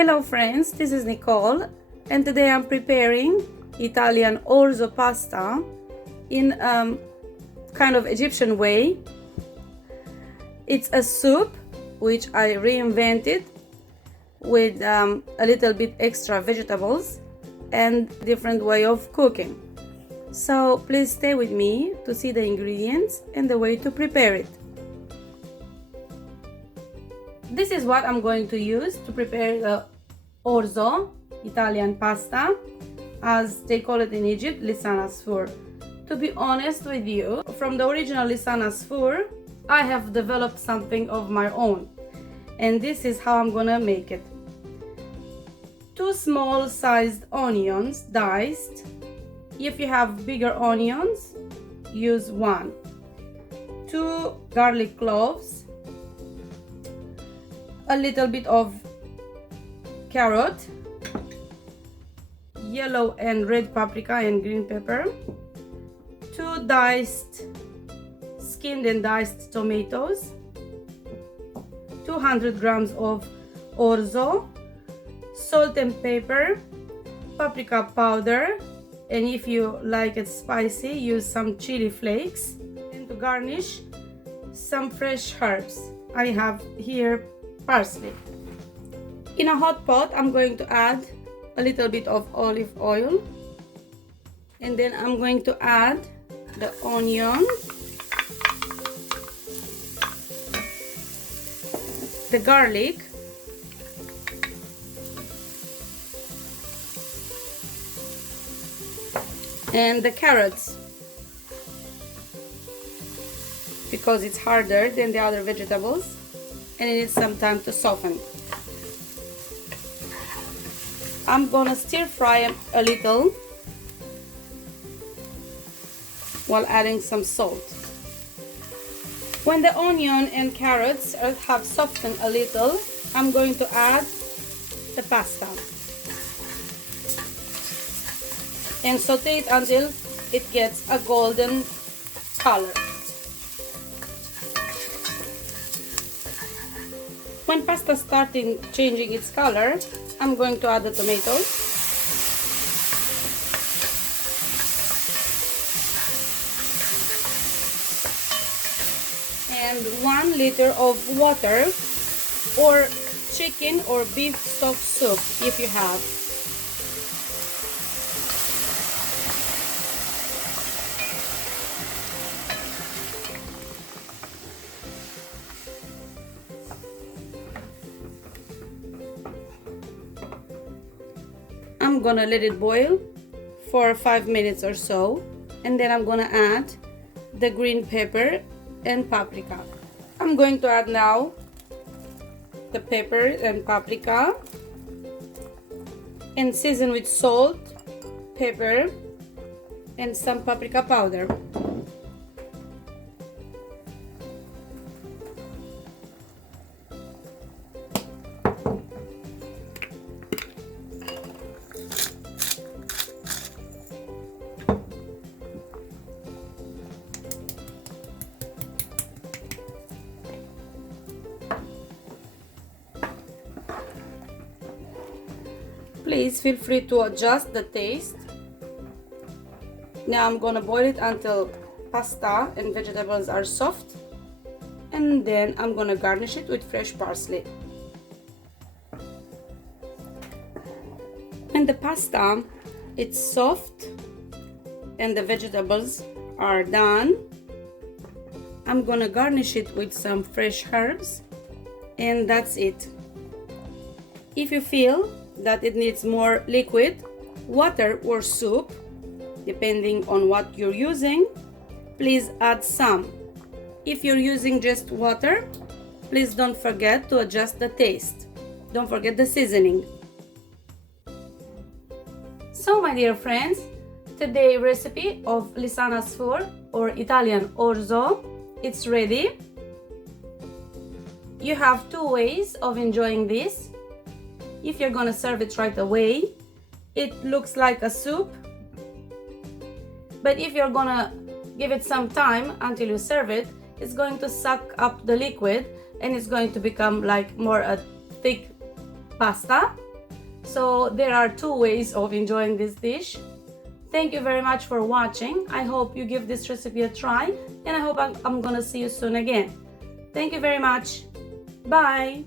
Hello friends, this is Nicole and today I'm preparing Italian orzo pasta in kind of Egyptian way. It's a soup which I reinvented with a little bit extra vegetables and different way of cooking. So please stay with me to see the ingredients and the way to prepare it. This is what I'm going to use to prepare the orzo Italian pasta, as they call it in Egypt, Lisan Asfour. To be honest with you, from the original Lisan Asfour, I have developed something of my own, and this is how I'm gonna make it. 2 small sized onions diced. If you have bigger onions, use 1. 2 garlic cloves, a little bit of carrot, yellow and red paprika and green pepper, 2 diced, skinned and diced tomatoes, 200 grams of orzo, salt and pepper, paprika powder, and if you like it spicy, use some chili flakes, and to garnish, some fresh herbs. I have here parsley. In a hot pot, I'm going to add a little bit of olive oil, and then I'm going to add the onion, the garlic, and the carrots, because it's harder than the other vegetables and it needs some time to soften. I'm gonna stir fry a little while adding some salt. When the onion and carrots have softened a little, I'm going to add the pasta and saute it until it gets a golden color. When pasta starting changing its color, I'm going to add the tomatoes, and 1 liter of water or chicken or beef stock soup if you have. I'm gonna let it boil for 5 minutes or so, and then I'm gonna add the green pepper and paprika. I'm going to add now the pepper and paprika and season with salt, pepper, and some paprika powder. Please feel free to adjust the taste. Now I'm gonna boil it until pasta and vegetables are soft, and then I'm gonna garnish it with fresh parsley. When the pasta is soft and the vegetables are done, I'm gonna garnish it with some fresh herbs, and that's it. If you feel that it needs more liquid, water or soup, depending on what you're using, please add some. If you're using just water, please don't forget to adjust the taste. Don't forget the seasoning. So my dear friends, today's recipe of Lisan Asfour or Italian orzo, it's ready. You have 2 ways of enjoying this. If you're gonna serve it right away, it looks like a soup, but if you're gonna give it some time until you serve it, it's going to suck up the liquid and it's going to become like more a thick pasta. So there are two ways of enjoying this dish. Thank you very much for watching. I hope you give this recipe a try, and I hope I'm gonna see you soon again. Thank you very much. Bye.